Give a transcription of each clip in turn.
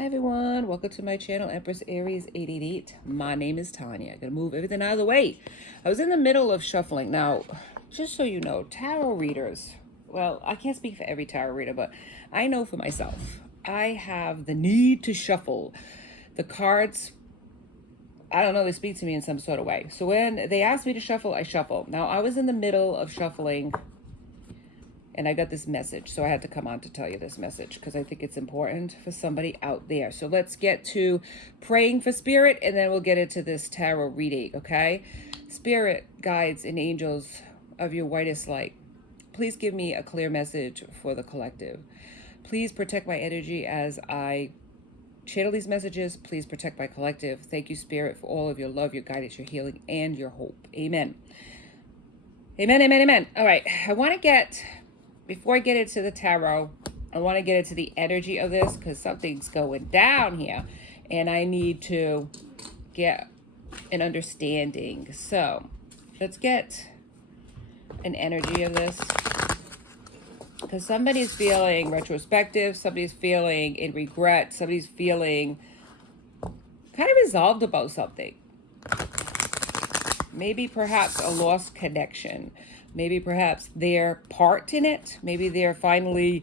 Hi everyone, welcome to my channel, Empress Aries 888. My name is Tanya. I'm gonna move everything out of the way. I was in the middle of shuffling. Now, just so you know, tarot readers, well, I can't speak for every tarot reader, but I know for myself, I have the need to shuffle the cards. I don't know, they speak to me in some sort of way. So when they asked me to shuffle, I shuffle. Now, I was in the middle of shuffling and I got this message, so I had to come on to tell you this message because I think it's important for somebody out there. So let's get to praying for spirit, and then we'll get into this tarot reading, okay? Spirit, guides, and angels of your whitest light, please give me a clear message for the collective. Please protect my energy as I channel these messages. Please protect my collective. Thank you, Spirit, for all of your love, your guidance, your healing, and your hope. Amen. Amen, amen, amen. All right, before I get into the tarot, I want to get into the energy of this because something's going down here and I need to get an understanding. So let's get an energy of this because somebody's feeling retrospective, somebody's feeling in regret, somebody's feeling kind of resolved about something. Maybe perhaps a lost connection. Maybe perhaps their part in it. Maybe they're finally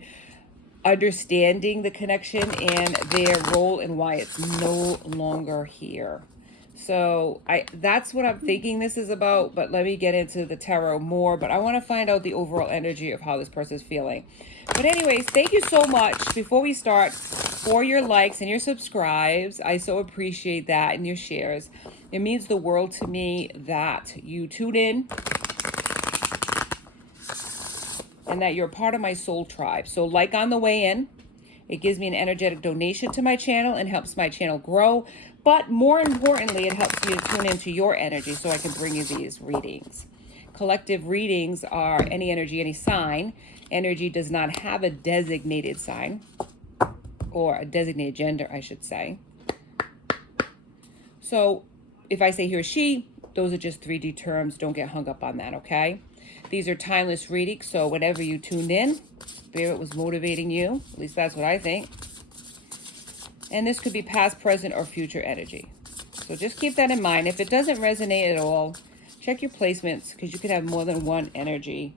understanding the connection and their role and why it's no longer here. So that's what I'm thinking this is about, but let me get into the tarot more. But I want to find out the overall energy of how this person is feeling. But anyways, thank you so much, before we start, for your likes and your subscribes. I so appreciate that, and your shares. It means the world to me that you tune in and that you're part of my soul tribe. So like on the way in, it gives me an energetic donation to my channel and helps my channel grow. But more importantly, it helps me to tune into your energy so I can bring you these readings. Collective readings are any energy, any sign. Energy does not have a designated sign, or a designated gender, I should say. So if I say he or she, those are just 3D terms. Don't get hung up on that, okay? These are timeless readings, so whenever you tuned in, Spirit was motivating you. At least that's what I think. And this could be past, present, or future energy. So just keep that in mind. If it doesn't resonate at all, check your placements, because you could have more than one energy,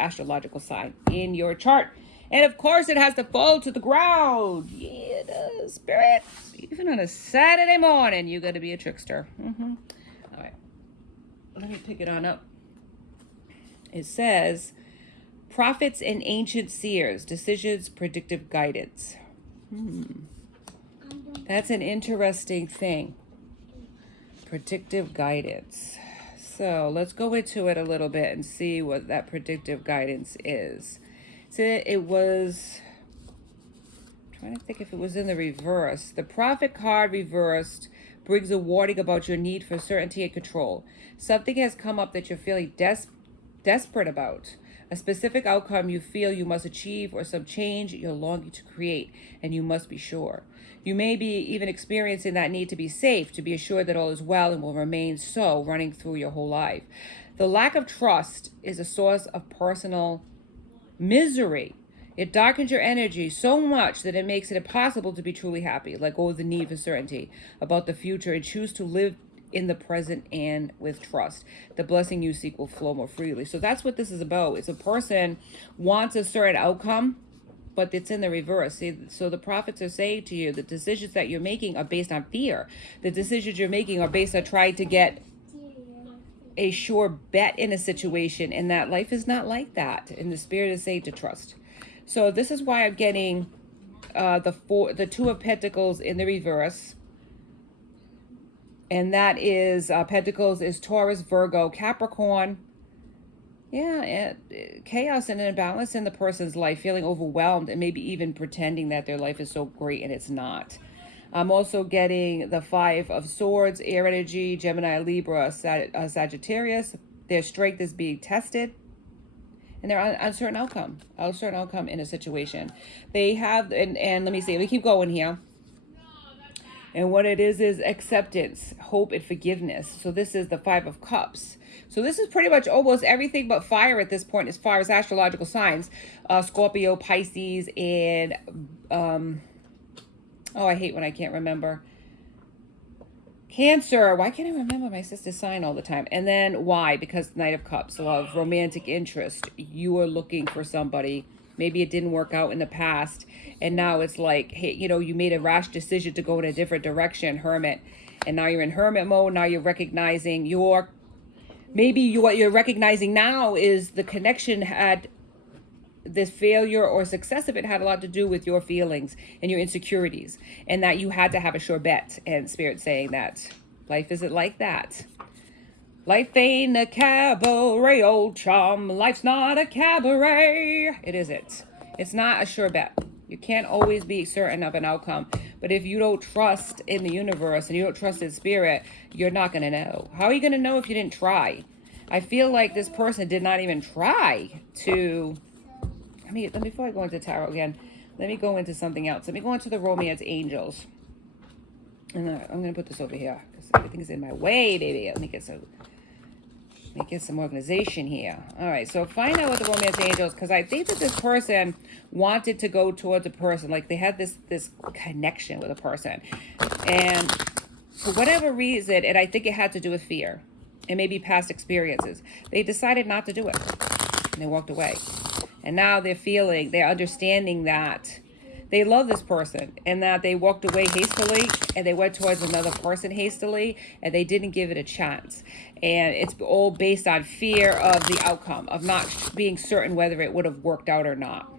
astrological sign in your chart. And of course, it has to fall to the ground. Yeah, it does, Spirit. Even on a Saturday morning, you got to be a trickster. All right. Let me pick it on up. It says, prophets and ancient seers, decisions, predictive guidance. That's an interesting thing. Predictive guidance. So let's go into it a little bit and see what that predictive guidance is. So it was, I'm trying to think if it was in the reverse. The prophet card reversed brings a warning about your need for certainty and control. Something has come up that you're feeling desperate about. A specific outcome you feel you must achieve, or some change you're longing to create, and you must be sure. You may be even experiencing that need to be safe, to be assured that all is well and will remain so, running through your whole life. The lack of trust is a source of personal misery. It darkens your energy so much that it makes it impossible to be truly happy. Let go of the need for certainty about the future and choose to live in the present and with trust. The blessing you seek will flow more freely. So that's what this is about. It's a person wants a certain outcome, but it's in the reverse. See, so the prophets are saying to you, the decisions that you're making are based on fear. The decisions you're making are based on trying to get a sure bet in a situation, and that life is not like that. And the Spirit is saying to trust. So this is why I'm getting the Two of Pentacles in the reverse. And that is, Pentacles is Taurus, Virgo, Capricorn. Yeah, chaos and imbalance in the person's life, feeling overwhelmed and maybe even pretending that their life is so great and it's not. I'm also getting the Five of Swords, air energy, Gemini, Libra, Sagittarius. Their strength is being tested. And they're on uncertain outcome in a situation. They have, and let me see, we keep going here. And what it is acceptance, hope, and forgiveness. So this is the Five of Cups. So this is pretty much almost everything but fire at this point as far as astrological signs. Scorpio, Pisces, and Oh, I hate when I can't remember. Cancer. Why can't I remember my sister's sign all the time? And then why? Because Knight of Cups, love, romantic interest. You are looking for somebody. Maybe it didn't work out in the past. And now it's like, hey, you know, you made a rash decision to go in a different direction, hermit. And now you're in hermit mode. Now you're recognizing what you're recognizing now is the connection had this failure or success of it had a lot to do with your feelings and your insecurities, and that you had to have a sure bet. And Spirit saying that life isn't like that. Life ain't a cabaret, old chum. Life's not a cabaret. It isn't. It's not a sure bet. You can't always be certain of an outcome. But if you don't trust in the universe and you don't trust in spirit, you're not going to know. How are you going to know if you didn't try? I feel like this person did not even try to... before I go into tarot again, let me go into something else. Let me go into the romance angels. And I'm going to put this over here because everything's in my way, baby. Let me get some organization here. All right, so find out what the romance angels, because I think that this person wanted to go towards a person, like they had this connection with a person, and for whatever reason, and I think it had to do with fear and maybe past experiences, they decided not to do it, and they walked away. And now they're understanding that they love this person and that they walked away hastily and they went towards another person hastily and they didn't give it a chance. And it's all based on fear of the outcome, of not being certain whether it would have worked out or not.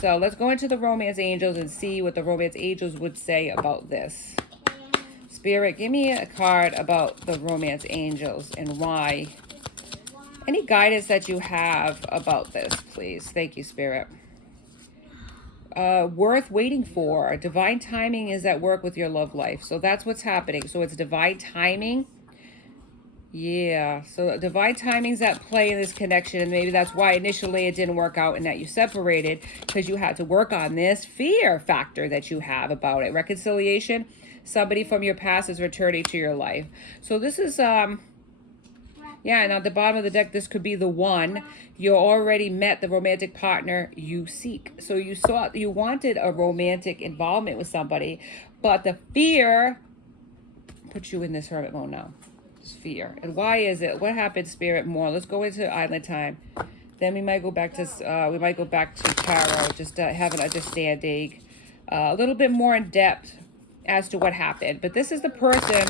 So let's go into the romance angels and see what the romance angels would say about this. Spirit, give me a card about the romance angels and why. Any guidance that you have about this, please. Thank you, Spirit. Worth waiting for. Divine timing is at work with your love life. So that's what's happening. So it's divine timing. Yeah. So divine timing's at play in this connection. And maybe that's why initially it didn't work out and that you separated, because you had to work on this fear factor that you have about it. Reconciliation. Somebody from your past is returning to your life. So this is... yeah, and on the bottom of the deck, this could be the one. You already met the romantic partner you seek. So you wanted a romantic involvement with somebody, but the fear puts you in this hermit mode now. This fear. And why is it? What happened, Spirit? More. Let's go into Island Time. Then we might go back to tarot, just to have an understanding a little bit more in depth as to what happened. But this is the person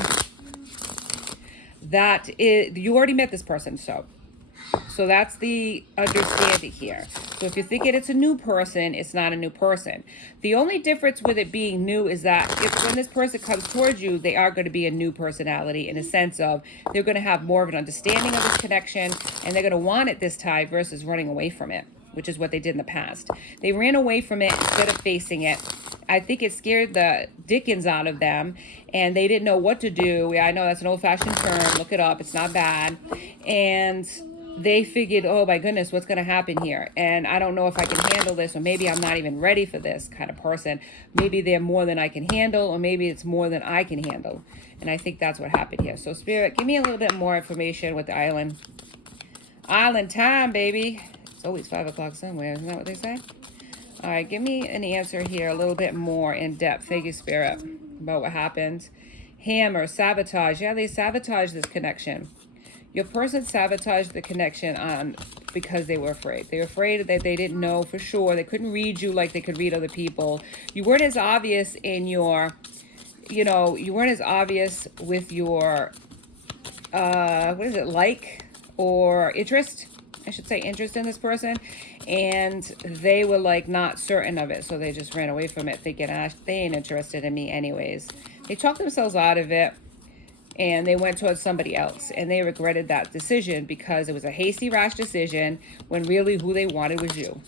you already met this person, so that's the understanding here. So if you're thinking it's a new person, it's not a new person. The only difference with it being new is that when this person comes towards you, they are going to be a new personality in a sense of they're going to have more of an understanding of this connection, and they're going to want it this time versus running away from it, which is what they did in the past. They ran away from it instead of facing it. I think it scared the dickens out of them, and they didn't know what to do. Yeah, I know that's an old-fashioned term. Look it up. It's not bad. And they figured, oh, my goodness, what's going to happen here? And I don't know if I can handle this, or maybe I'm not even ready for this kind of person. Maybe they're more than I can handle, or maybe it's more than I can handle. And I think that's what happened here. So, Spirit, give me a little bit more information with the island. Island time, baby. It's always 5 o'clock somewhere. Isn't that what they say? All right, give me an answer here, a little bit more in depth. Thank you, Spirit, about what happened. Hammer, sabotage. Yeah, they sabotaged this connection. Your person sabotaged the connection because they were afraid. They were afraid that they didn't know for sure. They couldn't read you like they could read other people. You weren't as obvious in your, you weren't as obvious with your, like or interest. I should say interest in this person, and they were like not certain of it, so they just ran away from it thinking, they ain't interested in me anyways. They talked themselves out of it, and they went towards somebody else, and they regretted that decision because it was a hasty, rash decision when really who they wanted was you.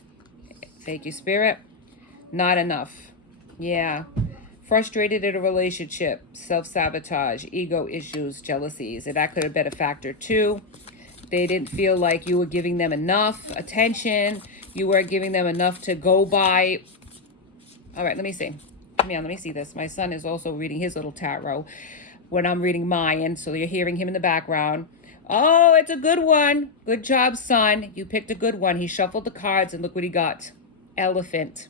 Thank you, Spirit. Not enough. Yeah. Frustrated in a relationship, self-sabotage, ego issues, jealousies, and that could have been a factor too. They didn't feel like you were giving them enough attention. You weren't giving them enough to go by. All right, let me see. Come on, let me see this. My son is also reading his little tarot when I'm reading mine, so you're hearing him in the background. Oh, it's a good one. Good job, son. You picked a good one. He shuffled the cards, and look what he got. Elephant.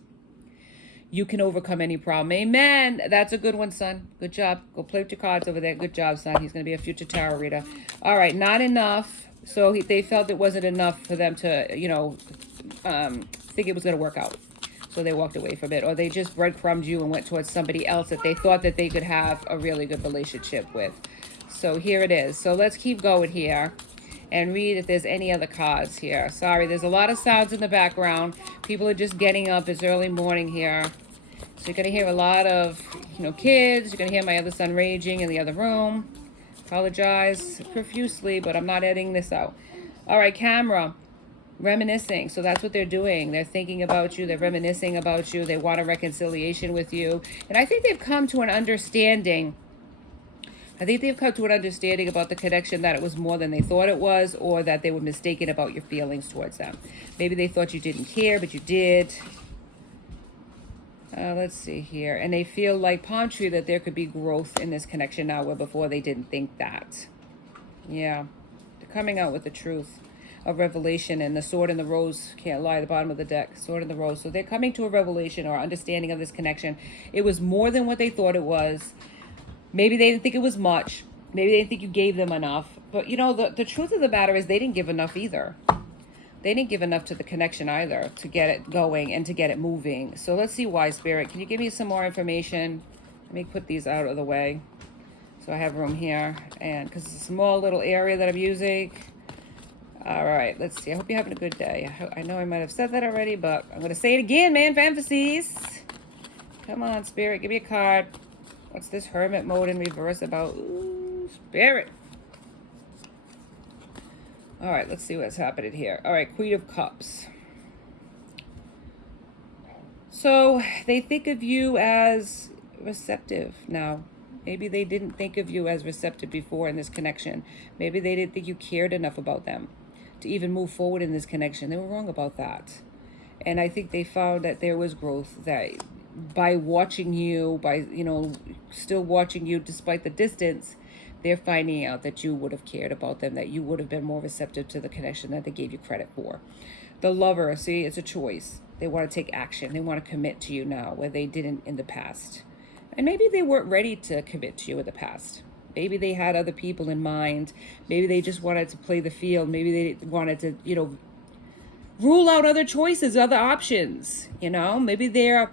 You can overcome any problem. Amen. That's a good one, son. Good job. Go play with your cards over there. Good job, son. He's going to be a future tarot reader. All right, not enough. So they felt it wasn't enough for them to, think it was going to work out. So they walked away from it. Or they just breadcrumbed you and went towards somebody else that they thought that they could have a really good relationship with. So here it is. So let's keep going here and read if there's any other cards here. Sorry, there's a lot of sounds in the background. People are just getting up. It's early morning here. So you're going to hear a lot of, kids. You're going to hear my other son raging in the other room. Apologize profusely, but I'm not editing this out. All right, camera. Reminiscing. So that's what they're doing. They're thinking about you. They're reminiscing about you. They want a reconciliation with you. And I think they've come to an understanding. I think they've come to an understanding about the connection, that it was more than they thought it was, or that they were mistaken about your feelings towards them. Maybe they thought you didn't care, but you did. Let's see here. And they feel like palm tree that there could be growth in this connection now, where before they didn't think that. Yeah. They're coming out with the truth of revelation, and the sword and the rose can't lie at the bottom of the deck. Sword and the rose. So they're coming to a revelation or understanding of this connection. It was more than what they thought it was. Maybe they didn't think it was much. Maybe they didn't think you gave them enough. But, the truth of the matter is they didn't give enough either. They didn't give enough to the connection either to get it going and to get it moving. So let's see why, Spirit. Can you give me some more information? Let me put these out of the way so I have room here. And because it's a small little area that I'm using. All right, let's see. I hope you're having a good day. I know I might have said that already, but I'm going to say it again, man, for emphasis. Come on, Spirit. Give me a card. What's this Hermit mode in reverse about? Ooh, Spirit. All right, let's see what's happening here. All right, Queen of Cups. So they think of you as receptive now. Maybe they didn't think of you as receptive before in this connection. Maybe they didn't think you cared enough about them to even move forward in this connection. They were wrong about that. And I think they found that there was growth, that by watching you, by, still watching you despite the distance, they're finding out that you would have cared about them, that you would have been more receptive to the connection that they gave you credit for. The Lover, see, it's a choice. They want to take action. They want to commit to you now, where they didn't in the past. And maybe they weren't ready to commit to you in the past. Maybe they had other people in mind. Maybe they just wanted to play the field. Maybe they wanted to, rule out other choices, other options. Maybe they are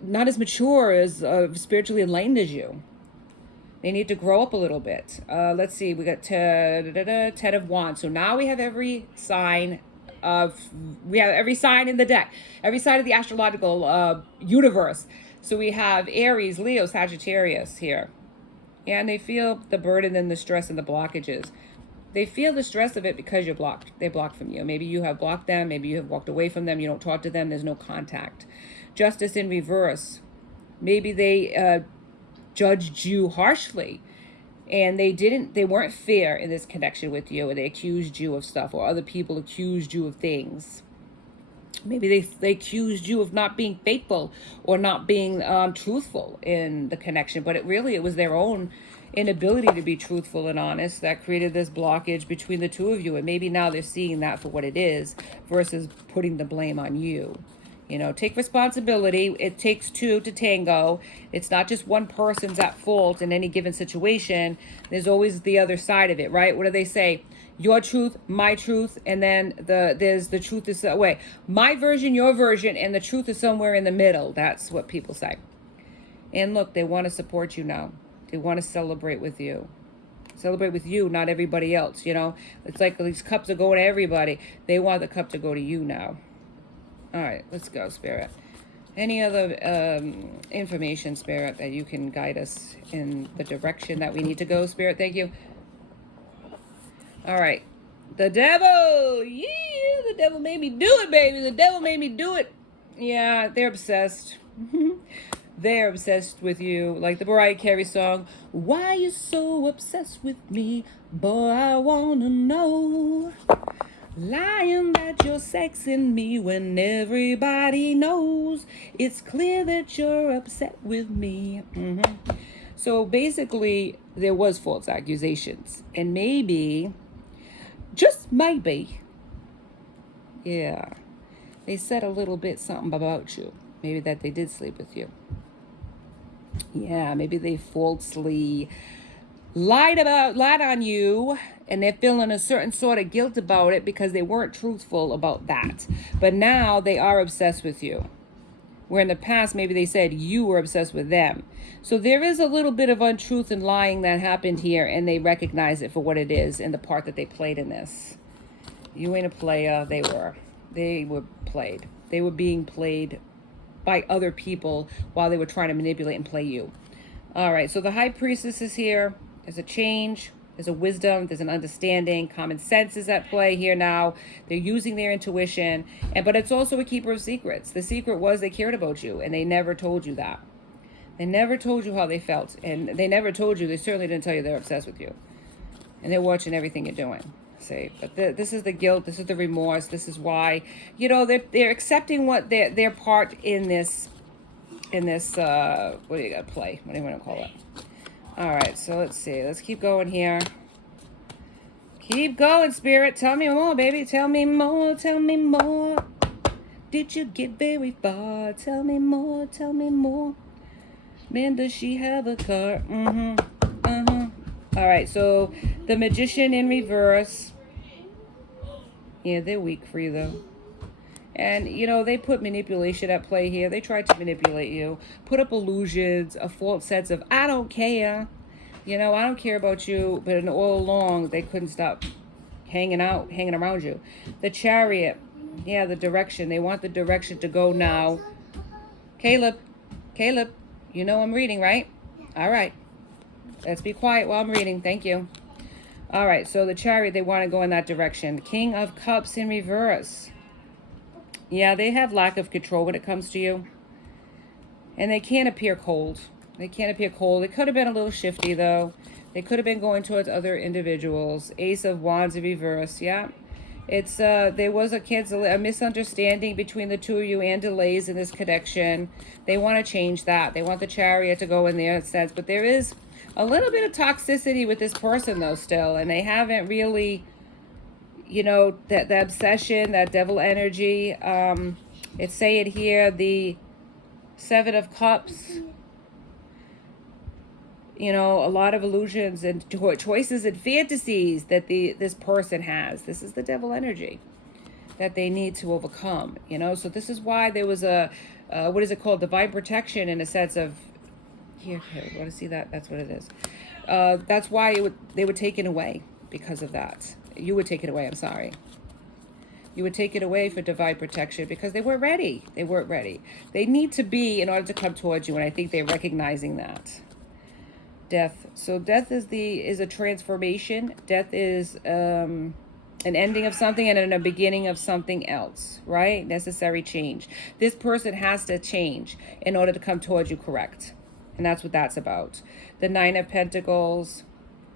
not as mature, as spiritually enlightened as you. They need to grow up a little bit. Let's see. We got 10 of Wands. So now we have every sign in the deck, every sign of the astrological universe. So we have Aries, Leo, Sagittarius here. And they feel the burden and the stress and the blockages. They feel the stress of it because you're blocked. They're blocked from you. Maybe you have blocked them. Maybe you have walked away from them. You don't talk to them. There's no contact. Justice in reverse. Maybe they judged you harshly, and they weren't fair in this connection with you, and they accused you of stuff, or other people accused you of things. Maybe they accused you of not being faithful or not being truthful in the connection, but it was their own inability to be truthful and honest that created this blockage between the two of you. And maybe now they're seeing that for what it is versus putting the blame on you. Take responsibility. It takes two to tango. It's not just one person's at fault in any given situation. There's always the other side of it, right? What do they say? Your truth, my truth, and then there's the truth is away. My version, your version, and the truth is somewhere in the middle. That's what people say. And look, they want to support you now. They want to celebrate with you. Celebrate with you, not everybody else, It's like these cups are going to everybody. They want the cup to go to you now. All right, let's go, Spirit. Any other information, Spirit, that you can guide us in the direction that we need to go, Spirit? Thank you. All right. The devil. Yeah, the devil made me do it, baby. The devil made me do it. Yeah, they're obsessed. They're obsessed with you. Like the Mariah Carey song, why you so obsessed with me? Boy, I want to know. Lying that you're sexing me when everybody knows. It's clear that you're upset with me. So basically, there was false accusations. And maybe, just maybe, yeah, they said a little bit something about you. Maybe that they did sleep with you. Yeah, maybe they falsely lied on you, and they're feeling a certain sort of guilt about it because they weren't truthful about that. But now they are obsessed with you. Where in the past, maybe they said you were obsessed with them. So there is a little bit of untruth and lying that happened here, and they recognize it for what it is and the part that they played in this. You ain't a player. They were. They were played. They were being played by other people while they were trying to manipulate and play you. All right, so the High Priestess is here. There's a change. There's a wisdom. There's an understanding. Common sense is at play here now. They're using their intuition. But it's also a keeper of secrets. The secret was they cared about you, and they never told you that. They never told you how they felt. And they never told you, they certainly didn't tell you they're obsessed with you. And they're watching everything you're doing. See, but this is the guilt. This is the remorse. This is why, they're accepting what their part in this, what do you got to play? What do you want to call it? All right, so let's see. Let's keep going here. Keep going, Spirit. Tell me more, baby. Tell me more. Tell me more. Did you get very far? Tell me more. Tell me more. Man, does she have a car? All right, so the Magician in reverse. Yeah, they're weak for you, though. And, they put manipulation at play here. They tried to manipulate you, put up illusions, a false sense of, I don't care. I don't care about you. But all along, they couldn't stop hanging around you. The Chariot. Yeah, the direction. They want the direction to go now. Caleb, I'm reading, right? All right. Let's be quiet while I'm reading. Thank you. All right, so the Chariot, they want to go in that direction. King of Cups in reverse. Yeah, they have lack of control when it comes to you. And they can't appear cold. They could have been a little shifty, though. They could have been going towards other individuals. Ace of Wands in reverse, yeah. It's there was a misunderstanding between the two of you and delays in this connection. They want to change that. They want the Chariot to go in their sense. But there is a little bit of toxicity with this person, though, still. And they haven't really, that the obsession, that devil energy. It's saying here, the Seven of Cups. A lot of illusions and choices and fantasies that this person has. This is the devil energy that they need to overcome, So this is why there was a, what is it called? Divine protection in a sense of, here, want to see that? That's what it is. That's why they were taken away because of that. You were taken away, I'm sorry. You would take it away for divine protection because they weren't ready. They need to be in order to come towards you, and I think they're recognizing that. Death. So death is a transformation. Death is an ending of something and a beginning of something else, right? Necessary change. This person has to change in order to come towards you, correct? And that's what that's about. The Nine of Pentacles.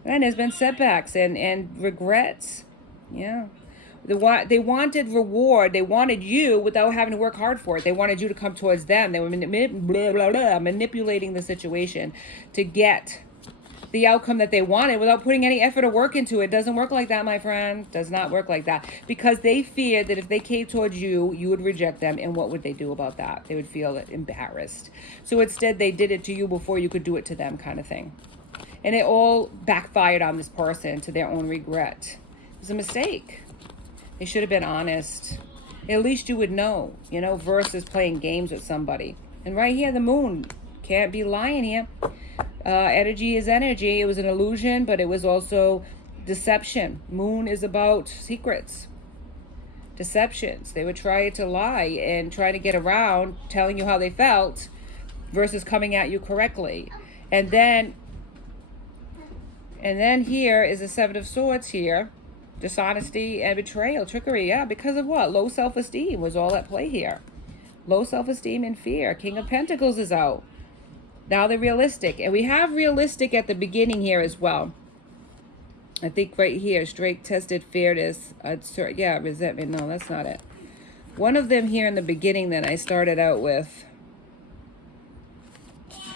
And there's been setbacks and regrets. Yeah. They wanted reward. They wanted you without having to work hard for it. They wanted you to come towards them. They were manipulating the situation to get the outcome that they wanted without putting any effort or work into it. Doesn't work like that, my friend. Does not work like that. Because they feared that if they came towards you, you would reject them. And what would they do about that? They would feel embarrassed. So instead, they did it to you before you could do it to them, kind of thing. And it all backfired on this person to their own regret. It was a mistake. They should have been honest. At least you would know, versus playing games with somebody. And right here, the Moon. Can't be lying here. Energy is energy. It was an illusion, but it was also deception. Moon is about secrets. Deceptions. They would try to lie and try to get around telling you how they felt versus coming at you correctly. And then here is the Seven of Swords here. Dishonesty and betrayal, trickery. Yeah, because of what? Low self-esteem was all at play here. Low self-esteem and fear. King of Pentacles is out. Now they're realistic. And we have realistic at the beginning here as well. I think right here, straight, tested, fairness. Resentment. No, that's not it. One of them here in the beginning that I started out with.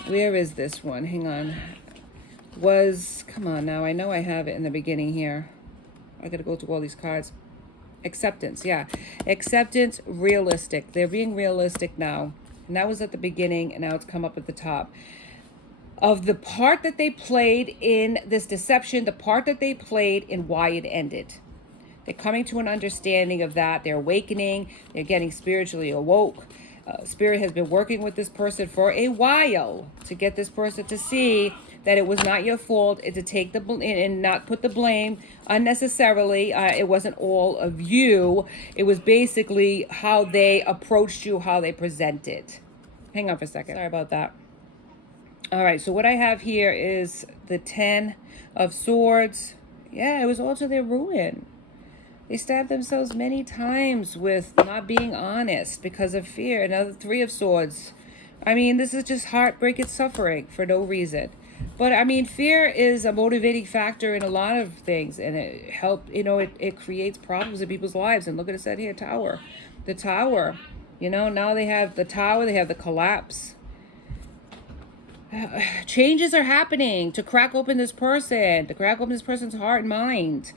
Where is this one? Hang on. Come on now. I know I have it in the beginning here. I got to go through all these cards. Acceptance, yeah. Acceptance, realistic. They're being realistic now. And that was at the beginning, and now it's come up at the top. Of the part that they played in this deception, the part that they played in why it ended. They're coming to an understanding of that. They're awakening. They're getting spiritually awoke. Spirit has been working with this person for a while to get this person to see that it was not your fault, and to take and not put the blame unnecessarily. It wasn't all of you. It was basically how they approached you, how they presented. Hang on for a second. Sorry about that. All right, so what I have here is the 10 of Swords. Yeah, it was all to their ruin. They stabbed themselves many times with not being honest because of fear. Another 3 of Swords. I mean, this is just heartbreak and suffering for no reason. But I mean, fear is a motivating factor in a lot of things, and it it creates problems in people's lives. And look at it said here, Tower. The Tower. Now they have the Tower, they have the collapse. Changes are happening to crack open this person, to crack open this person's heart and mind.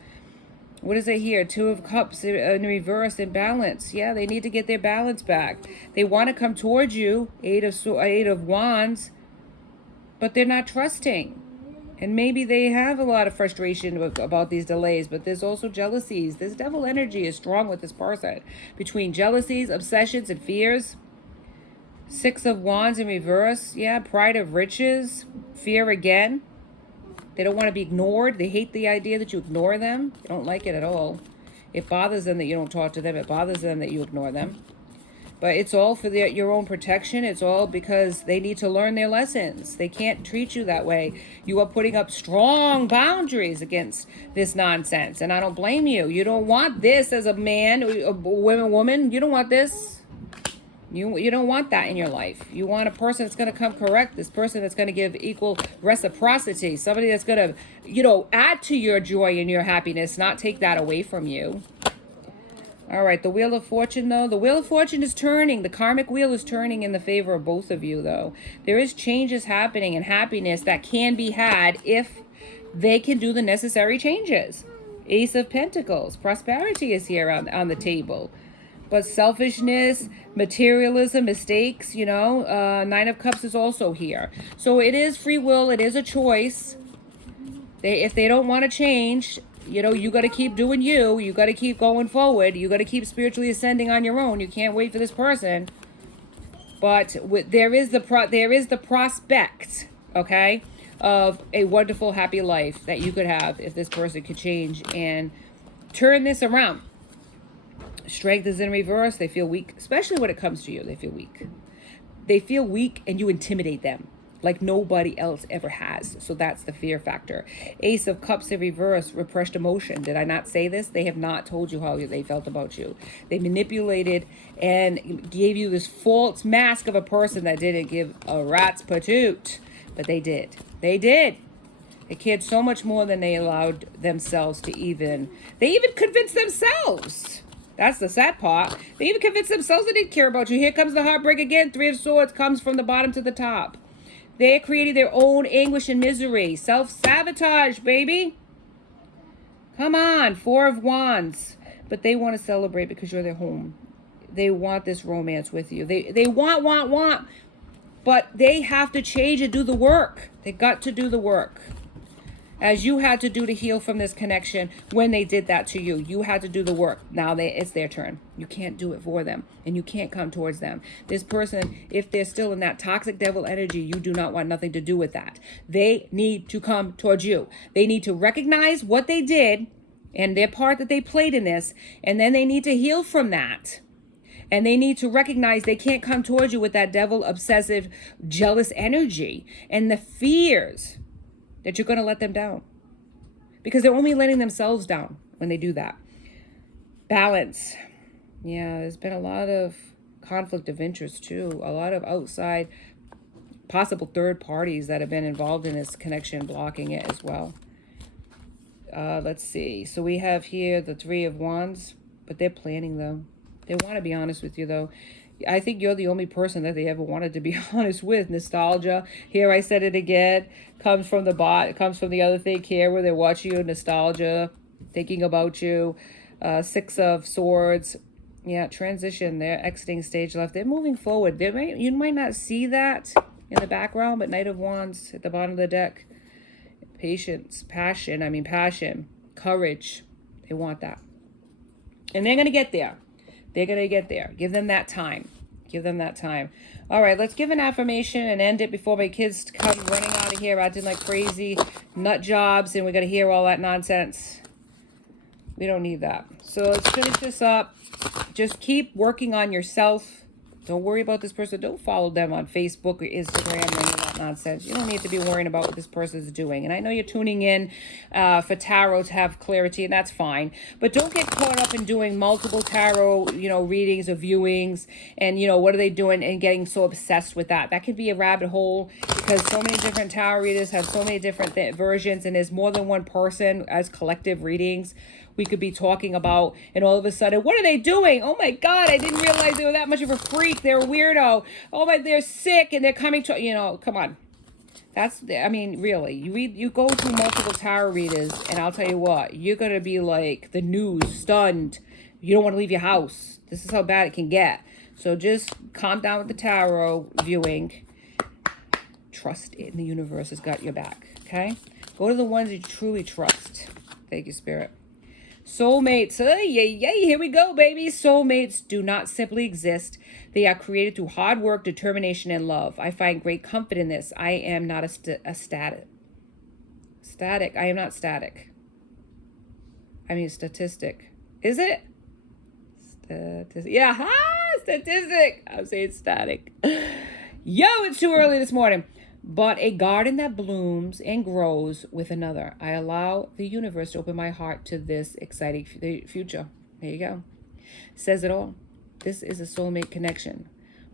What is it here? 2 of Cups in reverse, in balance. Yeah, they need to get their balance back. They want to come towards you, 8 of Wands, but they're not trusting. And maybe they have a lot of frustration about these delays, but there's also jealousies. This devil energy is strong with this person. Between jealousies, obsessions, and fears. 6 of Wands in reverse. Yeah, pride of riches. Fear again. They don't want to be ignored. They hate the idea that you ignore them. They don't like it at all. It bothers them that you don't talk to them. It bothers them that you ignore them. But it's all for your own protection. It's all because they need to learn their lessons. They can't treat you that way. You are putting up strong boundaries against this nonsense. And I don't blame you. You don't want this as a man, a woman. You don't want this. You don't want that in your life. You want a person that's going to come correct. This person that's going to give equal reciprocity. Somebody that's going to, add to your joy and your happiness, not take that away from you. All right, the Wheel of Fortune, though. The Wheel of Fortune is turning. The karmic wheel is turning in the favor of both of you, though. There is changes happening and happiness that can be had if they can do the necessary changes. Ace of Pentacles. Prosperity is here on the table. But selfishness, materialism, mistakes, 9 of Cups is also here. So it is free will. It is a choice. If they don't want to change, you got to keep doing you. You got to keep going forward. You got to keep spiritually ascending on your own. You can't wait for this person. But there is the prospect, okay, of a wonderful, happy life that you could have if this person could change and turn this around. Strength is in reverse. They feel weak, especially when it comes to you. They feel weak. They feel weak, and you intimidate them like nobody else ever has. So that's the fear factor. Ace of Cups in reverse, repressed emotion. Did I not say this? They have not told you how they felt about you. They manipulated and gave you this false mask of a person that didn't give a rat's patoot. But they did. They did. They cared so much more than they allowed themselves to even. They even convinced themselves. That's the sad part. They even convinced themselves they didn't care about you. Here comes the heartbreak again. 3 of Swords comes from the bottom to the top. They're creating their own anguish and misery. Self-sabotage, baby. Come on. 4 of Wands. But they want to celebrate because you're their home. They want this romance with you. They want. But they have to change and do the work. They got to do the work. As you had to do to heal from this connection when they did that to you. You had to do the work. Now it's their turn. You can't do it for them. And you can't come towards them. This person, if they're still in that toxic devil energy, you do not want nothing to do with that. They need to come towards you. They need to recognize what they did and their part that they played in this. And then they need to heal from that. And they need to recognize they can't come towards you with that devil, obsessive, jealous energy. And the fears that you're going to let them down. Because they're only letting themselves down when they do that. Balance. Yeah, there's been a lot of conflict of interest too. A lot of outside, possible third parties that have been involved in this connection, blocking it as well. Let's see. So we have here the 3 of Wands, but they're planning though. They want to be honest with you though. I think you're the only person that they ever wanted to be honest with. Nostalgia. Here I said it again. Comes from the comes from the other thing here where they're watching you. Nostalgia. Thinking about you. 6 of Swords. Yeah, transition. They're exiting stage left. They're moving forward. You might not see that in the background, but Knight of Wands at the bottom of the deck. Patience, passion, courage. They want that. And they're going to get there. They're going to get there. Give them that time. Give them that time. All right, let's give an affirmation and end it before my kids come running out of here acting like crazy nut jobs and we're going to hear all that nonsense. We don't need that. So let's finish this up. Just keep working on yourself. Don't worry about this person. Don't follow them on Facebook or Instagram or any of that nonsense. You don't need to be worrying about what this person is doing. And I know you're tuning in for tarot to have clarity, and that's fine. But don't get caught up in doing multiple tarot, readings or viewings. And, what are they doing and getting so obsessed with that. That could be a rabbit hole because so many different tarot readers have so many different versions. And there's more than one person as collective readings we could be talking about, and all of a sudden, what are they doing? Oh my God, I didn't realize they were that much of a freak. They're a weirdo. Oh my, they're sick and they're coming to, come on. Really, you go through multiple tarot readers, and I'll tell you what, you're going to be like the news, stunned. You don't want to leave your house. This is how bad it can get. So just calm down with the tarot viewing. Trust in the universe has got your back, okay? Go to the ones you truly trust. Thank you, Spirit. Soulmates, here we go, baby. Soulmates do not simply exist. They are created through hard work, determination, and love. I find great comfort in this. I am not static. I am not static. I mean statistic. Is it? Statistic. Yeah, statistic. I'm saying static. Yo, it's too early this morning. But a garden that blooms and grows with another. I allow the universe to open my heart to this exciting future. There you go. Says it all. This is a soulmate connection.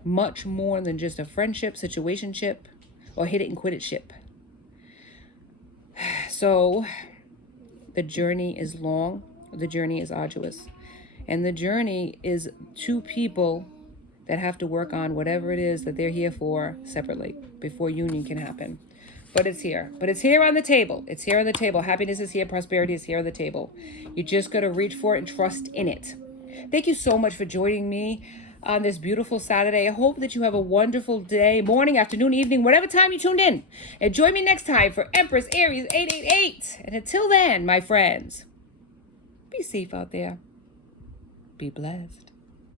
Much more than just a friendship, situationship, or hit it and quit it ship. So the journey is long. The journey is arduous. And the journey is two people that have to work on whatever it is that they're here for separately before union can happen. But it's here. But it's here on the table. It's here on the table. Happiness is here. Prosperity is here on the table. You just got to reach for it and trust in it. Thank you so much for joining me on this beautiful Saturday. I hope that you have a wonderful day, morning, afternoon, evening, whatever time you tuned in. And join me next time for Empress Aries 888. And until then, my friends, be safe out there. Be blessed.